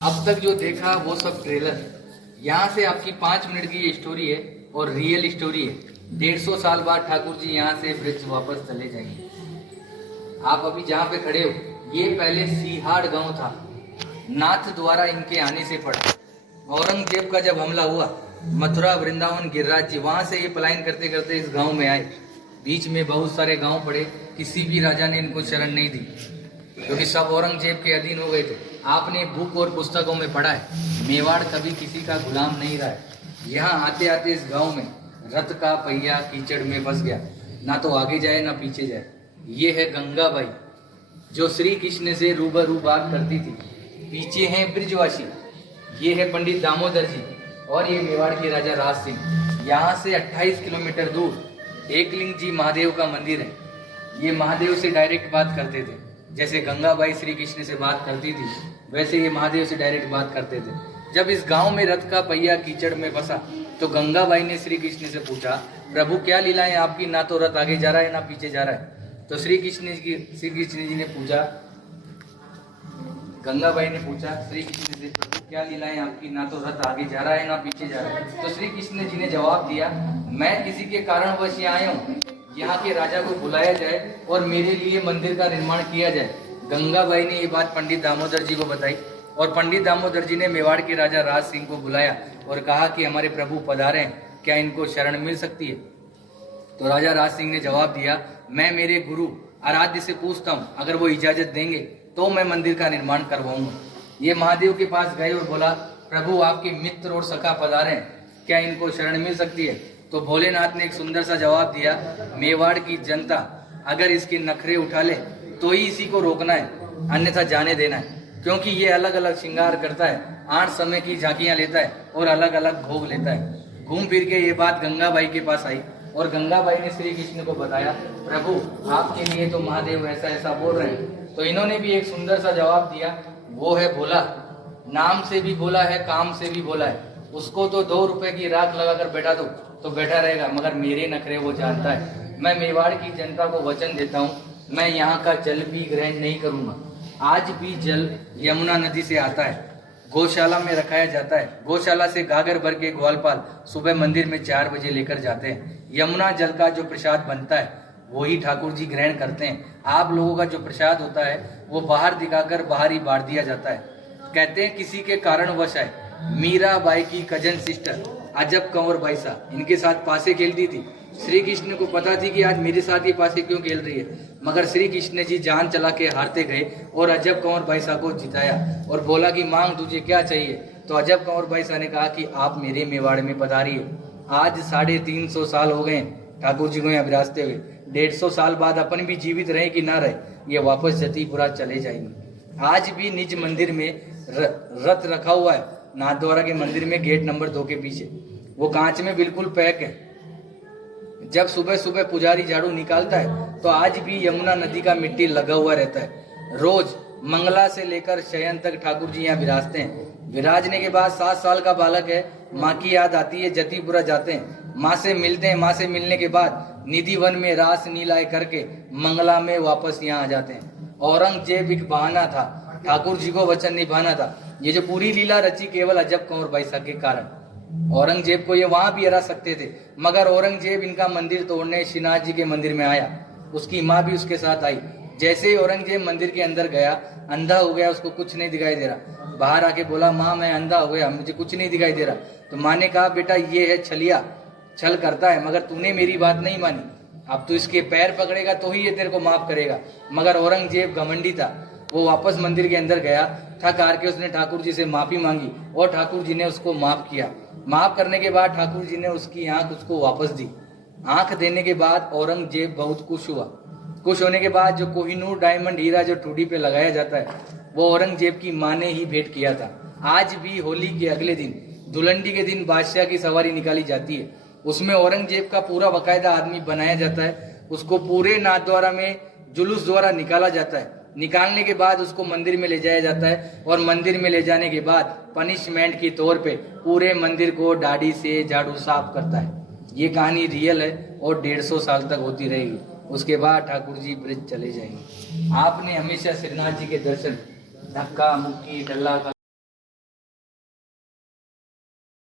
अब तक जो देखा वो सब ट्रेलर। यहाँ से आपकी 5 मिनट की ये स्टोरी है और रियल स्टोरी है। 150 साल बाद ठाकुर जी यहाँ से ब्रिज वापस चले जाएंगे। आप अभी जहाँ पे खड़े हो, ये पहले सीहाड़ गांव था। नाथ द्वारा इनके आने से पड़ा। औरंगजेब का जब हमला हुआ, मथुरा वृंदावन गिरिराज जी वहां से ये पलायन करते करते इस गांव में आए। बीच में बहुत सारे गांव पड़े, किसी भी राजा ने इनको शरण नहीं दी क्योंकि सब औरंगजेब के अधीन हो गए थे। आपने बुक और पुस्तकों में पढ़ा है, मेवाड़ कभी किसी का गुलाम नहीं रहा है। यहाँ आते आते इस गांव में रथ का पहिया कीचड़ में फंस गया, ना तो आगे जाए ना पीछे जाए। ये है गंगाबाई जो श्री कृष्ण से रूबरू बात करती थी। पीछे हैं ब्रिजवासी, ये है पंडित दामोदर जी और ये मेवाड़ के राजा राज सिंह। यहाँ से 28 किलोमीटर दूर एकलिंग जी महादेव का मंदिर है। ये महादेव से डायरेक्ट बात करते थे, जैसे गंगाबाई श्री कृष्ण से बात करती थी वैसे ये महादेव से डायरेक्ट बात करते थे। जब इस गांव में रथ का पहिया कीचड़ में फंसा तो गंगाबाई ने श्री कृष्ण से पूछा, प्रभु क्या लीलाएं आपकी, ना तो रथ आगे जा रहा है ना पीछे जा रहा है। तो श्री कृष्ण जी ने पूछा, गंगाबाई ने पूछा श्री कृष्ण से, प्रभु क्या लीलाएं आपकी, ना तो रथ आगे जा रहा है ना पीछे जा रहा है। तो श्री कृष्ण जी ने जवाब दिया, मैं किसी के कारणवश यहाँ आया हूँ, यहाँ के राजा को बुलाया जाए और मेरे लिए मंदिर का निर्माण किया जाए। गंगाबाई ने ये बात पंडित दामोदर जी को बताई और पंडित दामोदर जी ने मेवाड़ के राजा राज सिंह को बुलाया और कहा कि हमारे प्रभु पधारे हैं, क्या इनको शरण मिल सकती है। तो राजा राज सिंह ने जवाब दिया, मैं मेरे गुरु आराध्य से पूछता हूँ, अगर वो इजाजत देंगे तो मैं मंदिर का निर्माण करवाऊंगा। ये महादेव के पास गए और बोला, प्रभु आपके मित्र और सखा पधारे हैं, क्या इनको शरण मिल सकती है। तो भोलेनाथ ने एक सुंदर सा जवाब दिया, मेवाड़ की जनता अगर इसके नखरे उठा ले तो ही इसी को रोकना है, अन्यथा जाने देना है, क्योंकि ये अलग अलग श्रृंगार करता है, 8 समय की झांकियां लेता है और अलग अलग भोग लेता है। घूम फिर के ये बात गंगाबाई के पास आई और गंगाबाई ने श्री कृष्ण को बताया, प्रभु आपके लिए तो महादेव ऐसा ऐसा बोल रहे हैं। तो इन्होंने भी एक सुंदर सा जवाब दिया, वो है भोला, नाम से भी भोला है, काम से भी भोला है। उसको तो 2 रुपए की राख लगाकर बैठा दो तो बैठा रहेगा, मगर मेरे नखरे वो जानता है। मैं मेवाड़ की जनता को वचन देता हूँ, मैं यहाँ का जल भी ग्रहण नहीं करूंगा। आज भी जल यमुना नदी से आता है, गौशाला में रखाया जाता है। गौशाला से गागर भर के ग्वालपाल सुबह मंदिर में 4 बजे लेकर जाते हैं। यमुना जल का जो प्रसाद बनता है वही ठाकुर जी ग्रहण करते हैं। आप लोगों का जो प्रसाद होता है वो बाहर दिखाकर बाहर ही बांट दिया जाता है। कहते हैं किसी के कारणवश है, मीरा बाई की कजन सिस्टर अजब कंवर बाई सा इनके साथ पासे खेलती थी। श्री कृष्ण को पता थी कि आज मेरे साथ ये पासे क्यों खेल रही है, मगर श्री कृष्ण जी जान चला के हारते गए और अजब कंवर बाई सा को जिताया और बोला कि मांग तुझे क्या चाहिए। तो अजब कंवर बाई सा ने कहा कि आप मेरे मेवाड़ में पधारिए। आज 350 साल हो गए ठाकुर जी को यहाँ विराजते हुए। 150 साल बाद अपन भी जीवित रहे कि ना रहे, ये वापस जतीपुरा चले जाएंगे। आज भी निज मंदिर में रथ रखा हुआ है, नाथद्वारा के मंदिर में गेट नंबर 2 के पीछे। वो कांच में बिल्कुल पैक है। जब सुबह सुबह पुजारी झाड़ू निकालता है तो आज भी यमुना नदी का मिट्टी लगा हुआ रहता है। रोज मंगला से लेकर शयन तक ठाकुर जी यहाँ विराजते हैं। विराजने के बाद 7 साल का बालक है, माँ की याद आती है, जतीपुरा जाते हैं, माँ से मिलते हैं। माँ से मिलने के बाद निधि वन में रास नीलाए करके मंगला में वापस यहाँ आ जाते हैं। औरंगजेब एक बहाना था, ठाकुर जी को वचन निभाना था। ये जो पूरी लीला रची केवल अजब कंवर बाई सा के कारण। औरंगजेब को ये वहां भी हरा सकते थे, मगर औरंगजेब इनका मंदिर तोड़ने श्रीनाथ जी के मंदिर में आया। उसकी माँ भी उसके साथ आई। जैसे ही औरंगजेब मंदिर के अंदर गया, अंधा हो गया, उसको कुछ नहीं दिखाई दे रहा। बाहर आके बोला, माँ मैं अंधा हो गया, मुझे कुछ नहीं दिखाई दे रहा। तो माँ ने कहा, बेटा ये है छलिया, छल करता है, मगर तूने मेरी बात नहीं मानी। अब तू इसके पैर पकड़ेगा तो ही ये तेरे को माफ करेगा। मगर औरंगजेब घमंडी था, वो वापस मंदिर के अंदर गया, थक हार के उसने ठाकुर जी से माफी मांगी और ठाकुर जी ने उसको माफ किया। माफ करने के बाद ठाकुर जी ने उसकी आंख उसको वापस दी। आंख देने के बाद औरंगजेब बहुत खुश हुआ। खुश होने के बाद जो कोहिनूर डायमंड हीरा जो ठुडी पे लगाया जाता है वो औरंगजेब की माँ ने ही भेंट किया था। आज भी होली के अगले दिन, धुलंडी के दिन बादशाह की सवारी निकाली जाती है। उसमें औरंगजेब का पूरा बाकायदा आदमी बनाया जाता है। उसको पूरे नाथद्वारा में जुलूस द्वारा निकाला जाता है। निकालने के बाद उसको मंदिर में ले जाया जाता है और मंदिर में ले जाने के बाद पनिशमेंट के तौर पे पूरे मंदिर को दाढ़ी से झाड़ू साफ करता है। ये कहानी रियल है और 150 साल तक होती रहेगी। उसके बाद ठाकुर जी ब्रिज चले जाएंगे। आपने हमेशा श्रीनाथ जी के दर्शन धक्का मुक्की डल्ला का